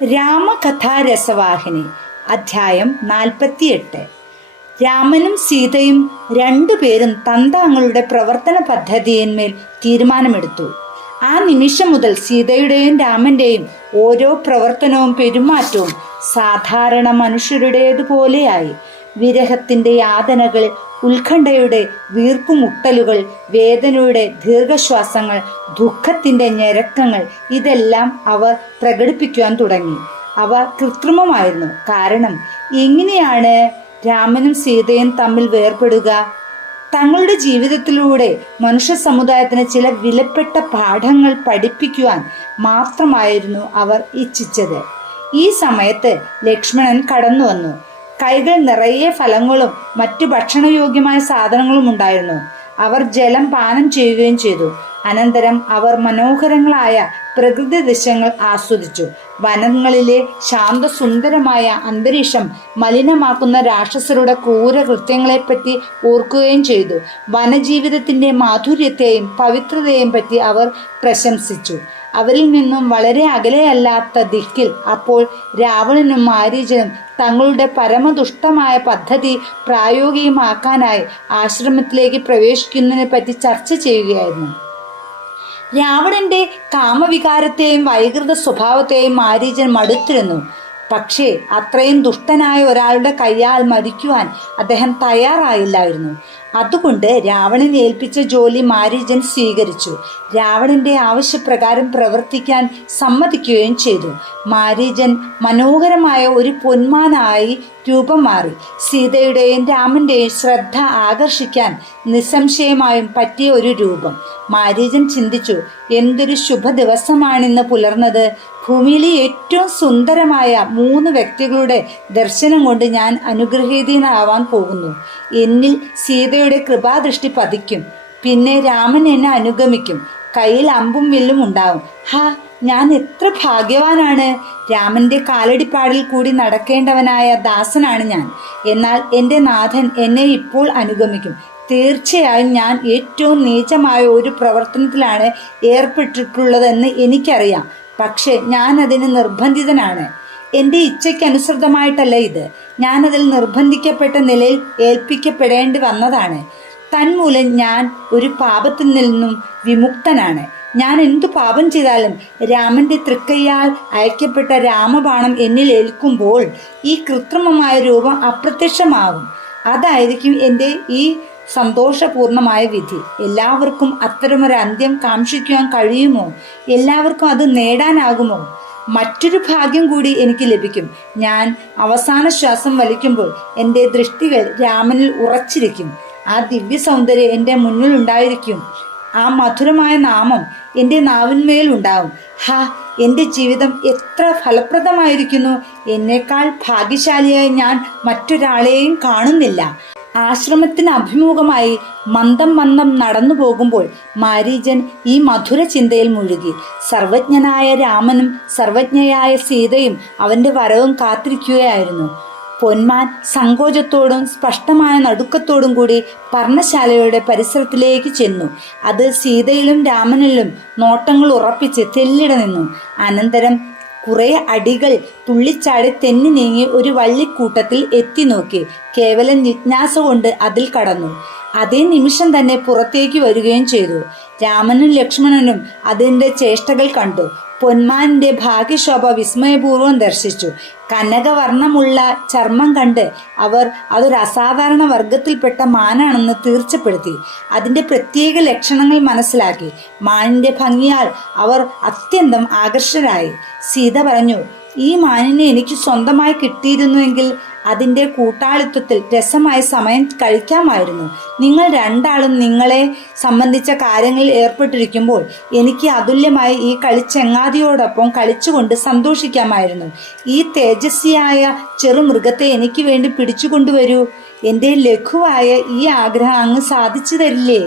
രാമകഥാരസവാഹിനി അധ്യായം 48. രാമനും സീതയും രണ്ടുപേരും തങ്ങളുടെ പ്രവർത്തന പദ്ധതിയിന്മേൽ തീരുമാനമെടുത്തു. ആ നിമിഷം മുതൽ സീതയുടെയും രാമന്റെയും ഓരോ പ്രവർത്തനവും പെരുമാറ്റവും സാധാരണ മനുഷ്യരുടേതുപോലെയായി. വിരഹത്തിന്റെ യാതനകൾ, ഉത്കണ്ഠയുടെ വീർപ്പുമുട്ടലുകൾ, വേദനയുടെ ദീർഘശ്വാസങ്ങൾ, ദുഃഖത്തിന്റെ ഞരക്കങ്ങൾ ഇതെല്ലാം അവർ പ്രകടിപ്പിക്കുവാൻ തുടങ്ങി. അവ കൃത്രിമമായിരുന്നു. കാരണം എങ്ങനെയാണ് രാമനും സീതയും തമ്മിൽ വേർപെടുക? തങ്ങളുടെ ജീവിതത്തിലൂടെ മനുഷ്യ സമുദായത്തിന് ചില വിലപ്പെട്ട പാഠങ്ങൾ പഠിപ്പിക്കുവാൻ മാത്രമായിരുന്നു അവർ ഇച്ഛിച്ചത്. ഈ സമയത്ത് ലക്ഷ്മണൻ കടന്നു വന്നു. കൈകൾ നിറയെ ഫലങ്ങളും മറ്റു ഭക്ഷണയോഗ്യമായ സാധനങ്ങളും ഉണ്ടായിരുന്നു. അവർ ജലം പാനം ചെയ്യുകയും ചെയ്തു. അനന്തരം അവർ മനോഹരങ്ങളായ പ്രകൃതി ദൃശ്യങ്ങൾ ആസ്വദിച്ചു. വനങ്ങളിലെ ശാന്തസുന്ദരമായ അന്തരീക്ഷം മലിനമാക്കുന്ന രാക്ഷസരുടെ ക്രൂരകൃത്യങ്ങളെപ്പറ്റി ഓർക്കുകയും ചെയ്തു. വനജീവിതത്തിന്റെ മാധുര്യത്തെയും പവിത്രതയെയും പറ്റി അവർ പ്രശംസിച്ചു. അവരിൽ നിന്നും വളരെ അകലെയല്ലാത്ത ദിക്കിൽ അപ്പോൾ രാവണനും മാരീചനും തങ്ങളുടെ പരമദുഷ്ടമായ പദ്ധതി പ്രായോഗികമാക്കാനായി ആശ്രമത്തിലേക്ക് പ്രവേശിക്കുന്നതിനെ പറ്റി ചർച്ച ചെയ്യുകയായിരുന്നു. രാവണന്റെ കാമവികാരത്തെയും വൈകൃത സ്വഭാവത്തെയും മാരീചൻ മടുത്തിരുന്നു. പക്ഷേ അത്രയും ദുഷ്ടനായ ഒരാളുടെ കയ്യാൽ മരിക്കുവാൻ അദ്ദേഹം തയ്യാറായില്ലായിരുന്നു. അതുകൊണ്ട് രാവണൻ ഏൽപ്പിച്ച ജോലി മാരീചൻ സ്വീകരിച്ചു. രാവണന്റെ ആവശ്യപ്രകാരം പ്രവർത്തിക്കാൻ സമ്മതിക്കുകയും ചെയ്തു. മാരീചൻ മനോഹരമായ ഒരു പൊന്മാനായി രൂപം മാറി. സീതയുടെയും രാമന്റെയും ശ്രദ്ധ ആകർഷിക്കാൻ നിസ്സംശയമായും പറ്റിയ ഒരു രൂപം. മാരീചൻ ചിന്തിച്ചു, എന്തൊരു ശുഭ ദിവസമാണിന്ന് പുലർന്നത്. ഭൂമിയിലെ ഏറ്റവും സുന്ദരമായ 3 വ്യക്തികളുടെ ദർശനം കൊണ്ട് ഞാൻ അനുഗ്രഹീതനാവാൻ പോകുന്നു. എന്നിൽ സീതയുടെ കൃപാദൃഷ്ടി പതിക്കും. പിന്നെ രാമൻ എന്നെ അനുഗമിക്കും. കയ്യിൽ അമ്പും വില്ലും ഉണ്ടാവും. ഞാൻ എത്ര ഭാഗ്യവാനാണ്! രാമന്റെ കാലടിപ്പാടിൽ കൂടി നടക്കേണ്ടവനായ ദാസനാണ് ഞാൻ. എന്നാൽ എൻ്റെ നാഥൻ എന്നെ ഇപ്പോൾ അനുഗമിക്കും. തീർച്ചയായും ഞാൻ ഏറ്റവും നീചമായ ഒരു പ്രവർത്തനത്തിലാണ് ഏർപ്പെട്ടിട്ടുള്ളതെന്ന് എനിക്കറിയാം. പക്ഷെ ഞാൻ അതിന് നിർബന്ധിതനാണ്. എൻ്റെ ഇച്ഛയ്ക്കനുസൃതമായിട്ടല്ല ഇത്. ഞാനതിൽ നിർബന്ധിക്കപ്പെട്ട നിലയിൽ ഏൽപ്പിക്കപ്പെടേണ്ടി വന്നതാണ്. തന്മൂലം ഞാൻ ഒരു പാപത്തിൽ നിന്നും വിമുക്തനാണ്. ഞാൻ എന്തു പാപം ചെയ്താലും രാമന്റെ തൃക്കൈയാൽ അയക്കപ്പെട്ട രാമബാണം എന്നിൽ ഏൽക്കുമ്പോൾ ഈ കൃത്രിമമായ രൂപം അപ്രത്യക്ഷമാകും. അതായിരിക്കും എൻ്റെ ഈ സന്തോഷപൂർണമായ വിധി. എല്ലാവർക്കും അത്തരമൊരു അന്ത്യം കാക്ഷിക്കുവാൻ കഴിയുമോ? എല്ലാവർക്കും അത് നേടാനാകുമോ? മറ്റൊരു ഭാഗ്യം കൂടി എനിക്ക് ലഭിക്കും. ഞാൻ അവസാന ശ്വാസം വലിക്കുമ്പോൾ എൻ്റെ ദൃഷ്ടികൾ രാമനിൽ ഉറച്ചിരിക്കും. ആ ദിവ്യ സൗന്ദര്യം എൻ്റെ മുന്നിൽ ഉണ്ടായിരിക്കും. ആ മധുരമായ നാമം എൻ്റെ നാവിന്മേൽ ഉണ്ടാവും. എൻ്റെ ജീവിതം എത്ര ഫലപ്രദമായിരിക്കുന്നു! എന്നേക്കാൾ ഭാഗ്യശാലിയായി ഞാൻ മറ്റൊരാളെയും കാണുന്നില്ല. ആശ്രമത്തിന് അഭിമുഖമായി മന്ദം നടന്നു പോകുമ്പോൾ മാരീചൻ ഈ മധുര ചിന്തയിൽ മുഴുകി. സർവജ്ഞനായ രാമനും സർവജ്ഞയായ സീതയും അവന്റെ വരവും കാത്തിരിക്കുകയായിരുന്നു. പൊന്മാൻ സങ്കോചത്തോടും സ്പഷ്ടമായ നടുക്കത്തോടും കൂടി പർണശാലയുടെ പരിസരത്തിലേക്ക് ചെന്നു. അത് സീതയിലും രാമനിലും നോട്ടങ്ങൾ ഉറപ്പിച്ച് തെല്ലിട നിന്നു. അനന്തരം കുറെ അടികൾ തുള്ളിച്ചാടി തെന്നി നീങ്ങി ഒരു വള്ളിക്കൂട്ടത്തിൽ എത്തി നോക്കി. കേവലം ജിജ്ഞാസ കൊണ്ട് അതിൽ കടന്നു. അതേ നിമിഷം തന്നെ പുറത്തേക്ക് വരികയും ചെയ്തു. രാമനും ലക്ഷ്മണനും അതിൻ്റെ ചേഷ്ടകൾ കണ്ടു. പൊന്മാനിന്റെ ഭാഗ്യശോഭ വിസ്മയപൂർവ്വം ദർശിച്ചു. കനകവർണ്ണമുള്ള ചർമ്മം കണ്ട് അവർ അതൊരു അസാധാരണ വർഗത്തിൽപ്പെട്ട മാനാണെന്ന് തീർച്ചപ്പെടുത്തി. അതിൻ്റെ പ്രത്യേക ലക്ഷണങ്ങൾ മനസ്സിലാക്കി. മാനിന്റെ ഭംഗിയാൽ അവർ അത്യന്തം ആകർഷകരായി. സീത പറഞ്ഞു, ഈ മാനിനെ എനിക്ക് സ്വന്തമായി കിട്ടിയിരുന്നുവെങ്കിൽ അതിൻ്റെ കൂട്ടാളിത്വത്തിൽ രസമായ സമയം കഴിക്കാമായിരുന്നു. നിങ്ങൾ രണ്ടാളും നിങ്ങളെ സംബന്ധിച്ച കാര്യങ്ങളിൽ ഏർപ്പെട്ടിരിക്കുമ്പോൾ എനിക്ക് അതുല്യമായ ഈ കളിച്ചെങ്ങാതിയോടൊപ്പം കളിച്ചുകൊണ്ട് സന്തോഷിക്കാമായിരുന്നു. ഈ തേജസ്വിയായ ചെറുമൃഗത്തെ എനിക്ക് വേണ്ടി പിടിച്ചുകൊണ്ടുവരൂ. എൻ്റെ ലഘുവായ ഈ ആഗ്രഹം അങ്ങ് സാധിച്ചു തരില്ലേ?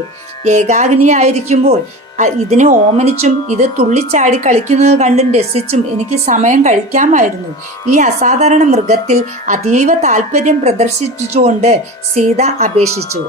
ഏകാഗ്നിയായിരിക്കുമ്പോൾ ഇതിനെ ഓമനിച്ചും ഇത് തുള്ളിച്ചാടി കളിക്കുന്നത് കണ്ടും രസിച്ചും എനിക്ക് സമയം കഴിക്കാമായിരുന്നു. ഈ അസാധാരണ മൃഗത്തിൽ അതീവ താല്പര്യം പ്രദർശിപ്പിച്ചുകൊണ്ട് സീത അപേക്ഷിച്ചു.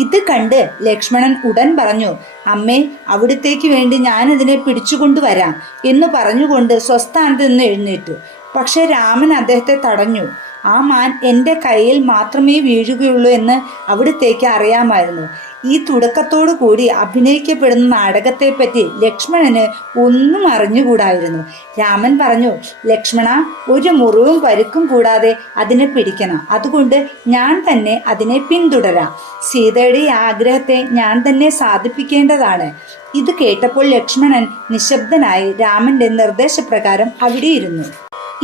ഇത് കണ്ട് ലക്ഷ്മണൻ ഉടൻ പറഞ്ഞു, അമ്മേ, അവിടത്തേക്ക് വേണ്ടി ഞാനതിനെ പിടിച്ചുകൊണ്ടുവരാം എന്ന് പറഞ്ഞുകൊണ്ട് സ്വസ്ഥാനത്ത് നിന്ന് എഴുന്നേറ്റു. പക്ഷെ രാമൻ അദ്ദേഹത്തെ തടഞ്ഞു. ആ മാൻ എൻ്റെ കയ്യിൽ മാത്രമേ വീഴുകയുള്ളൂ എന്ന് അവിടത്തേക്ക് അറിയാമായിരുന്നു. ഈ തുടക്കത്തോടു കൂടി അഭിനയിക്കപ്പെടുന്ന നാടകത്തെപ്പറ്റി ലക്ഷ്മണന് ഒന്നും അറിഞ്ഞുകൂടായിരുന്നു. രാമൻ പറഞ്ഞു, ലക്ഷ്മണ, ഒരു മുറിവും പരുക്കും കൂടാതെ അതിനെ പിടിക്കണം. അതുകൊണ്ട് ഞാൻ തന്നെ അതിനെ പിന്തുടരാം. സീതയുടെ ഈ ആഗ്രഹത്തെ ഞാൻ തന്നെ സാധിപ്പിക്കേണ്ടതാണ്. ഇത് കേട്ടപ്പോൾ ലക്ഷ്മണൻ നിശബ്ദനായി രാമന്റെ നിർദ്ദേശപ്രകാരം അവിടെയിരുന്നു.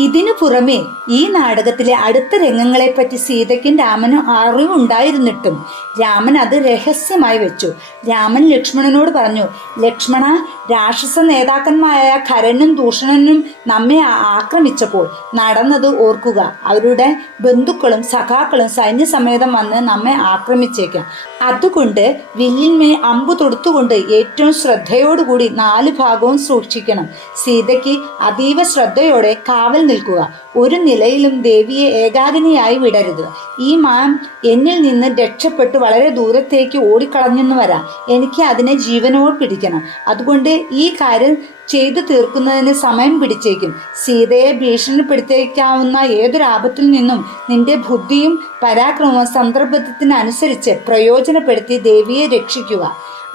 ഇതിനു പുറമെ ഈ നാടകത്തിലെ അടുത്ത രംഗങ്ങളെപ്പറ്റി സീതയ്ക്കും രാമനും അറിവുണ്ടായിരുന്നിട്ടും രാമൻ അത് രഹസ്യമായി വെച്ചു. രാമൻ ലക്ഷ്മണനോട് പറഞ്ഞു, ലക്ഷ്മണ, രാക്ഷസ നേതാക്കന്മാരായ ഖരനും ദൂഷണനും നമ്മെ ആക്രമിച്ചപ്പോൾ നടന്നത് ഓർക്കുക. അവരുടെ ബന്ധുക്കളും സഖാക്കളും സൈന്യസമേതം വന്ന് നമ്മെ ആക്രമിച്ചേക്കാം. അതുകൊണ്ട് വില്ലിന്മേൽ അമ്പു തൊടുത്തുകൊണ്ട് ഏറ്റവും ശ്രദ്ധയോടുകൂടി 4 ഭാഗവും സൂക്ഷിക്കണം. സീതയ്ക്ക് അതീവ ശ്രദ്ധയോടെ കാവൽ നിൽക്കുക. ഒരു നിലയിലും ദേവിയെ ഏകാകിനിയായി വിടരുത്. ഈ മാൻ എന്നിൽ നിന്ന് രക്ഷപ്പെട്ട് വളരെ ദൂരത്തേക്ക് ഓടിക്കളഞ്ഞെന്ന് വരാം. എനിക്ക് അതിനെ ജീവനോട് പിടിക്കണം. അതുകൊണ്ട് ഈ കാര്യം ചെയ്തു തീർക്കുന്നതിന് സമയം പിടിച്ചേക്കും. സീതയെ ഭീഷണിപ്പെടുത്തേക്കാവുന്ന ഏതൊരു ആപത്തിൽ നിന്നും നിന്റെ ബുദ്ധിയും പരാക്രമവും സന്ദർഭത്തിനനുസരിച്ച് പ്രയോജനപ്പെടുത്തി ദേവിയെ രക്ഷിക്കുക.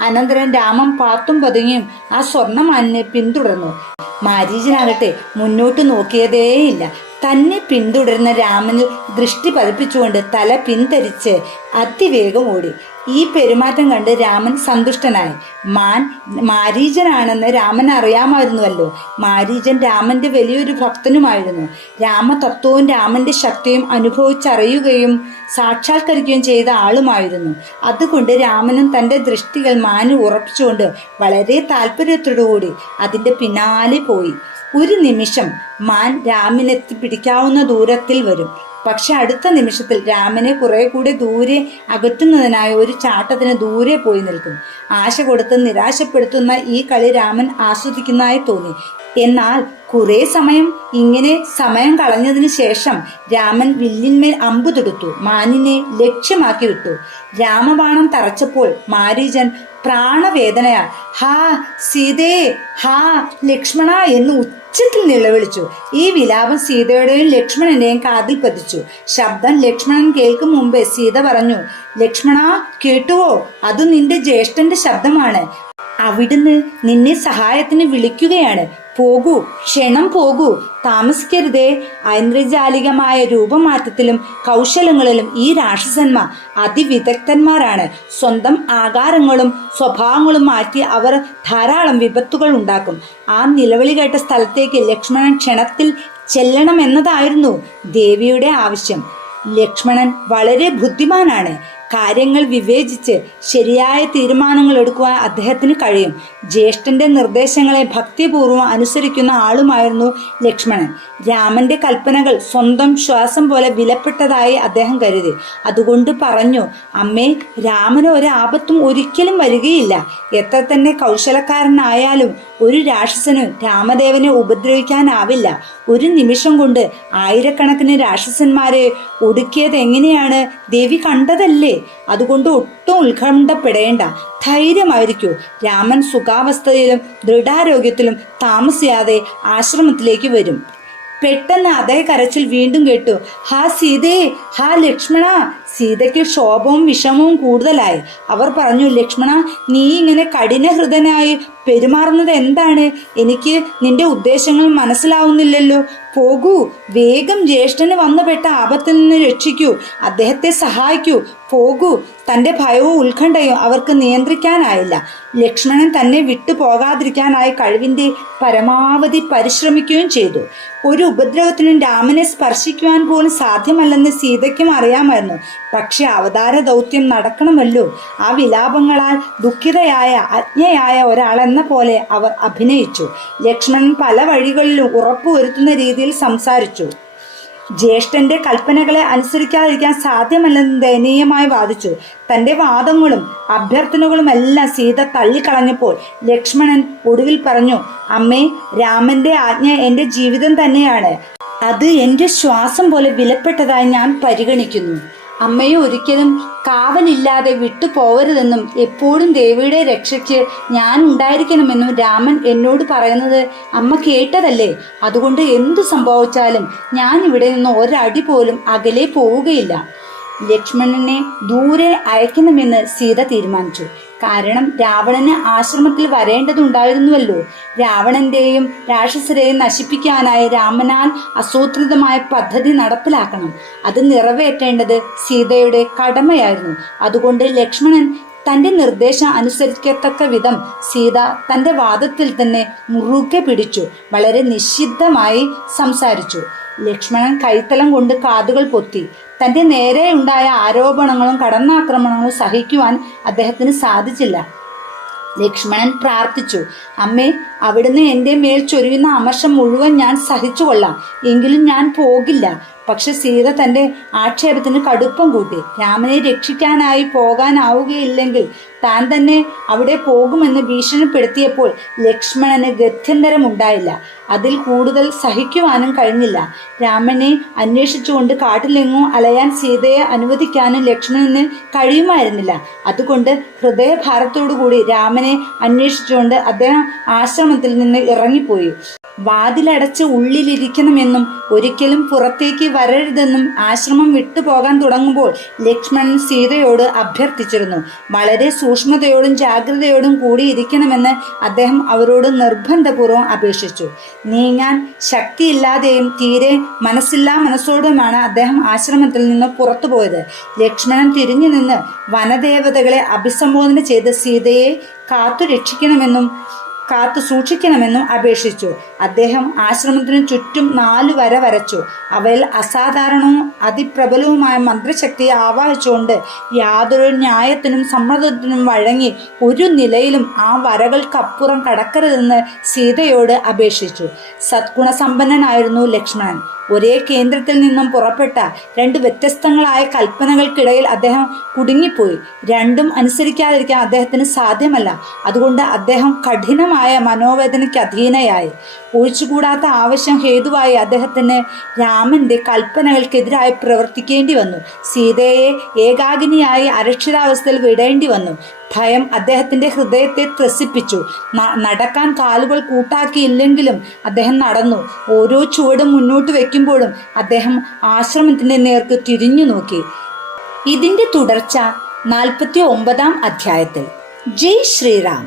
അനന്തരം രാമൻ പാത്തും പതുങ്ങിയും ആ സ്വർണ്ണമാനിനെ പിന്തുടർന്നു. മാരീചനാകട്ടെ മുന്നോട്ട് നോക്കിയതേയില്ല. തന്നെ പിന്തുടരുന്ന രാമനിൽ ദൃഷ്ടി പതിപ്പിച്ചുകൊണ്ട് തല പിന്തിരിച്ച് അതിവേഗം ഓടി. ഈ പെരുമാറ്റം കണ്ട് രാമൻ സന്തുഷ്ടനായി. മാൻ മാരീചനാണെന്ന് രാമൻ അറിയാമായിരുന്നുവല്ലോ. മാരീചൻ രാമന്റെ വലിയൊരു ഭക്തനുമായിരുന്നു. രാമതത്വവും രാമന്റെ ശക്തിയും അനുഭവിച്ചറിയുകയും സാക്ഷാത്കരിക്കുകയും ചെയ്ത ആളുമായിരുന്നു. അതുകൊണ്ട് രാമനും തൻ്റെ ദൃഷ്ടികൾ മാനിൽ ഉറപ്പിച്ചുകൊണ്ട് വളരെ താല്പര്യത്തോടുകൂടി അതിൻ്റെ പിന്നാലെ പോയി. ഒരു നിമിഷം മാൻ രാമനെത്തി പിടിക്കാവുന്ന ദൂരത്തിൽ വരും. പക്ഷെ അടുത്ത നിമിഷത്തിൽ രാമനെ കുറെ കൂടെ ദൂരെ അകറ്റുന്നതിനായി ഒരു ചാട്ടത്തിന് ദൂരെ പോയി നിൽക്കും. ആശ കൊടുത്ത് നിരാശപ്പെടുത്തുന്ന ഈ കളി രാമൻ ആസ്വദിക്കുന്നതായി തോന്നി. എന്നാൽ കുറെ സമയം ഇങ്ങനെ സമയം കളഞ്ഞതിന് ശേഷം രാമൻ വില്ലിന്മേൽ അമ്പു തൊടുത്തു. മാനിനെ ലക്ഷ്യമാക്കി വിട്ടു. രാമബാണം തറച്ചപ്പോൾ മാരീചൻ പ്രാണവേദനയാൽ ഹാ സീതേ, ഹാ ലക്ഷ്മണ എന്ന് ഉച്ചത്തിൽ നിലവിളിച്ചു. ഈ വിലാപം സീതയുടെയും ലക്ഷ്മണന്റെയും കാതിൽ പതിച്ചു. ശബ്ദം ലക്ഷ്മണൻ കേൾക്കും മുമ്പേ സീത പറഞ്ഞു, ലക്ഷ്മണ, കേട്ടുവോ? അത് നിന്റെ ജ്യേഷ്ഠന്റെ ശബ്ദമാണ്. അവിടുന്ന് നിന്നെ സഹായത്തിന് വിളിക്കുകയാണ്. പോകൂ, ക്ഷണം പോകൂ, താമസിക്കരുതേ. ഐന്ദ്രജാലികമായ രൂപമാറ്റത്തിലും കൗശലങ്ങളിലും ഈ രാക്ഷസന്മാർ അതിവിദഗ്ധന്മാരാണ്. സ്വന്തം ആകാരങ്ങളും സ്വഭാവങ്ങളും മാറ്റി അവർ ധാരാളം വിപത്തുകൾ ഉണ്ടാക്കും. ആ നിലവിളി കേട്ട സ്ഥലത്തേക്ക് ലക്ഷ്മണൻ ക്ഷണത്തിൽ ചെല്ലണമെന്നതായിരുന്നു ദേവിയുടെ ആവശ്യം. ലക്ഷ്മണൻ വളരെ ബുദ്ധിമാനാണ്. കാര്യങ്ങൾ വിവേചിച്ച് ശരിയായ തീരുമാനങ്ങൾ എടുക്കുവാൻ അദ്ദേഹത്തിന് കഴിയും. ജ്യേഷ്ഠന്റെ നിർദ്ദേശങ്ങളെ ഭക്തിപൂർവ്വം അനുസരിക്കുന്ന ആളുമായിരുന്നു ലക്ഷ്മണൻ. രാമന്റെ കൽപ്പനകൾ സ്വന്തം ശ്വാസം പോലെ വിലപ്പെട്ടതായി അദ്ദേഹം കരുതി. അതുകൊണ്ട് പറഞ്ഞു, അമ്മേ, രാമന് ഒരാപത്തും ഒരിക്കലും വരികയില്ല. എത്ര തന്നെ കൗശലക്കാരനായാലും ഒരു രാക്ഷസനും രാമദേവനെ ഉപദ്രവിക്കാനാവില്ല. ഒരു നിമിഷം കൊണ്ട് ആയിരക്കണക്കിന് രാക്ഷസന്മാരെ ഒടുക്കിയത് എങ്ങനെയാണ് ദേവി കണ്ടതല്ലേ? അതുകൊണ്ട് ഒട്ടും ഉത്കണ്ഠപ്പെടേണ്ട, ധൈര്യമായിരിക്കൂ. രാമൻ സുഖാവസ്ഥയിലും ദൃഢാരോഗ്യത്തിലും താമസിയാതെ ആശ്രമത്തിലേക്ക് വരും. പെട്ടെന്ന് അതേ കരച്ചിൽ വീണ്ടും കേട്ടു. ഹാ സീതേ, ഹാ ലക്ഷ്മണ. സീതയ്ക്ക് ക്ഷോഭവും വിഷമവും കൂടുതലായി. അവർ പറഞ്ഞു, ലക്ഷ്മണ, നീ ഇങ്ങനെ കഠിനഹൃദയനായി പെരുമാറുന്നത് എന്താണ്? എനിക്ക് നിന്റെ ഉദ്ദേശങ്ങൾ മനസ്സിലാവുന്നില്ലല്ലോ. പോകൂ, വേഗം ജ്യേഷ്ഠന് വന്നുപെട്ട ആപത്തിൽ നിന്ന് രക്ഷിക്കൂ. അദ്ദേഹത്തെ സഹായിക്കൂ. പോകൂ. തൻ്റെ ഭയവും ഉത്കണ്ഠയും അവർക്ക് നിയന്ത്രിക്കാനായില്ല. ലക്ഷ്മണൻ തന്നെ വിട്ടു പോകാതിരിക്കാനായി കഴിവിൻ്റെ പരമാവധി പരിശ്രമിക്കുകയും ചെയ്തു. ഒരു ഉപദ്രവത്തിനും രാമനെ സ്പർശിക്കുവാൻ പോലും സാധ്യമല്ലെന്ന് സീതയ്ക്കും അറിയാമായിരുന്നു. പക്ഷെ അവതാര ദൗത്യം നടക്കണമല്ലോ. ആ വിലാപങ്ങളാൽ ദുഃഖിതയായ അജ്ഞയായ ഒരാളെന്ന പോലെ അവർ അഭിനയിച്ചു. ലക്ഷ്മണൻ പല വഴികളിലും ഉറപ്പുവരുത്തുന്ന രീതിയിൽ സംസാരിച്ചു. ജ്യേഷ്ഠന്റെ കൽപ്പനകളെ അനുസരിക്കാതിരിക്കാൻ സാധ്യമല്ലെന്ന് ദയനീയമായി വാദിച്ചു. തന്റെ വാദങ്ങളും അഭ്യർത്ഥനകളും എല്ലാം സീത തള്ളിക്കളഞ്ഞപ്പോൾ ലക്ഷ്മണൻ ഒടുവിൽ പറഞ്ഞു, അമ്മേ, രാമന്റെ ആജ്ഞ എൻ്റെ ജീവിതം തന്നെയാണ്. അത് എൻ്റെ ശ്വാസം പോലെ വിലപ്പെട്ടതായി ഞാൻ പരിഗണിക്കുന്നു. അമ്മയെ ഒരിക്കലും കാവലില്ലാതെ വിട്ടുപോകരുതെന്നും എപ്പോഴും ദേവിയുടെ രക്ഷയ്ക്ക് ഞാൻ ഉണ്ടായിരിക്കണമെന്നും രാമൻ എന്നോട് പറയുന്നത് അമ്മ കേട്ടതല്ലേ. അതുകൊണ്ട് എന്തു സംഭവിച്ചാലും ഞാൻ ഇവിടെ നിന്ന് ഒരടി പോലും അകലെ പോവുകയില്ല. ലക്ഷ്മണനെ ദൂരെ അയക്കണമെന്ന് സീത തീരുമാനിച്ചു. കാരണം രാവണന് ആശ്രമത്തിൽ വരേണ്ടതുണ്ടായിരുന്നുവല്ലോ. രാവണന്റെയും രാക്ഷസരെയും നശിപ്പിക്കാനായി രാമനാൽ ആസൂത്രിതമായ പദ്ധതി നടപ്പിലാക്കണം. അത് നിറവേറ്റേണ്ടത് സീതയുടെ കടമയായിരുന്നു. അതുകൊണ്ട് ലക്ഷ്മണൻ തന്റെ നിർദ്ദേശം അനുസരിക്കത്തക്ക വിധം സീത തന്റെ വാദത്തിൽ തന്നെ മുറുകെ പിടിച്ചു വളരെ നിശ്ചിതമായി സംസാരിച്ചു. ലക്ഷ്മണൻ കൈത്തലം കൊണ്ട് കാതുകൾ പൊത്തി. തന്റെ നേരെ ഉണ്ടായ ആരോപണങ്ങളും കടന്നാക്രമണങ്ങളും സഹിക്കുവാൻ അദ്ദേഹത്തിന് സാധിച്ചില്ല. ലക്ഷ്മണൻ പ്രാർത്ഥിച്ചു, അമ്മേ, അവിടുന്ന് എൻ്റെ മേൽ ചൊരിയുന്ന അമർഷം മുഴുവൻ ഞാൻ സഹിച്ചുകൊള്ളാം, എങ്കിലും ഞാൻ പോകില്ല. പക്ഷെ സീത തന്റെ ആക്ഷേപത്തിന് കടുപ്പം കൂട്ടി. രാമനെ രക്ഷിക്കാനായി പോകാനാവുകയില്ലെങ്കിൽ താൻ തന്നെ അവിടെ പോകുമെന്ന് ഭീഷണിപ്പെടുത്തിയപ്പോൾ ലക്ഷ്മണന് ഗത്യന്തരമുണ്ടായില്ല. അതിൽ കൂടുതൽ സഹിക്കുവാനും കഴിഞ്ഞില്ല. രാമനെ അന്വേഷിച്ചുകൊണ്ട് കാട്ടിലെങ്ങും അലയാൻ സീതയെ അനുവദിക്കാനും ലക്ഷ്മണന് കഴിയുമായിരുന്നില്ല. അതുകൊണ്ട് ഹൃദയഭാരത്തോടുകൂടി രാമനെ അന്വേഷിച്ചുകൊണ്ട് അദ്ദേഹം ആശ്രമത്തിൽ നിന്ന് ഇറങ്ങിപ്പോയി. വാതിലടച്ച് ഉള്ളിലിരിക്കണമെന്നും ഒരിക്കലും പുറത്തേക്ക് വരരുതെന്നും ആശ്രമം വിട്ടുപോകാൻ തുടങ്ങുമ്പോൾ ലക്ഷ്മണൻ സീതയോട് അഭ്യർത്ഥിച്ചിരുന്നു. വളരെ സൂക്ഷ്മതയോടും ജാഗ്രതയോടും കൂടിയിരിക്കണമെന്ന് അദ്ദേഹം അവരോട് നിർബന്ധപൂർവ്വം അപേക്ഷിച്ചു. നീങ്ങാൻ ശക്തിയില്ലാതെയും തീരെ മനസ്സില്ലാ മനസ്സോടുമാണ് അദ്ദേഹം ആശ്രമത്തിൽ നിന്ന് പുറത്തു പോയത്. ലക്ഷ്മണൻ തിരിഞ്ഞു നിന്ന് വനദേവതകളെ അഭിസംബോധന ചെയ്ത് സീതയെ കാത്തു സൂക്ഷിക്കണമെന്നും അപേക്ഷിച്ചു. അദ്ദേഹം ആശ്രമത്തിനു ചുറ്റും 4 വര വരച്ചു. അവയിൽ അസാധാരണവും അതിപ്രബലവുമായ മന്ത്രശക്തിയെ ആവാഹിച്ചുകൊണ്ട് യാതൊരു ന്യായത്തിനും സമ്മർദ്ദത്തിനും വഴങ്ങി ഒരു നിലയിലും ആ വരകൾക്കപ്പുറം കടക്കരുതെന്ന് സീതയോട് അപേക്ഷിച്ചു. സദ്ഗുണസമ്പന്നനായിരുന്നു ലക്ഷ്മണൻ. ഒരേ കേന്ദ്രത്തിൽ നിന്നും പുറപ്പെട്ട 2 വ്യത്യസ്തങ്ങളായ കൽപ്പനകൾക്കിടയിൽ അദ്ദേഹം കുടുങ്ങിപ്പോയി. രണ്ടും അനുസരിക്കാതിരിക്കാൻ അദ്ദേഹത്തിന് സാധ്യമല്ല. അതുകൊണ്ട് അദ്ദേഹം കഠിനമായ മനോവേദനയ്ക്ക് അധീനയായി. ഒഴിച്ചുകൂടാത്ത ആവശ്യം ഹേതുവായി അദ്ദേഹത്തിന് രാമന്റെ കൽപ്പനകൾക്കെതിരായി പ്രവർത്തിക്കേണ്ടി വന്നു. സീതയെ ഏകാകിനിയായി അരക്ഷിതാവസ്ഥയിൽ വിടേണ്ടി വന്നു. ഭയം അദ്ദേഹത്തിന്റെ ഹൃദയത്തെ ത്രസിപ്പിച്ചു. നടക്കാൻ കാലുകൾ കൂട്ടാക്കിയില്ലെങ്കിലും അദ്ദേഹം നടന്നു. ഓരോ ചുവടും മുന്നോട്ട് വെക്കുമ്പോഴും അദ്ദേഹം ആശ്രമത്തിന്റെ നേർക്ക് തിരിഞ്ഞു നോക്കി. ഇതിന്റെ തുടർച്ച 49-ാം അധ്യായത്തിൽ. ജയ് ശ്രീറാം.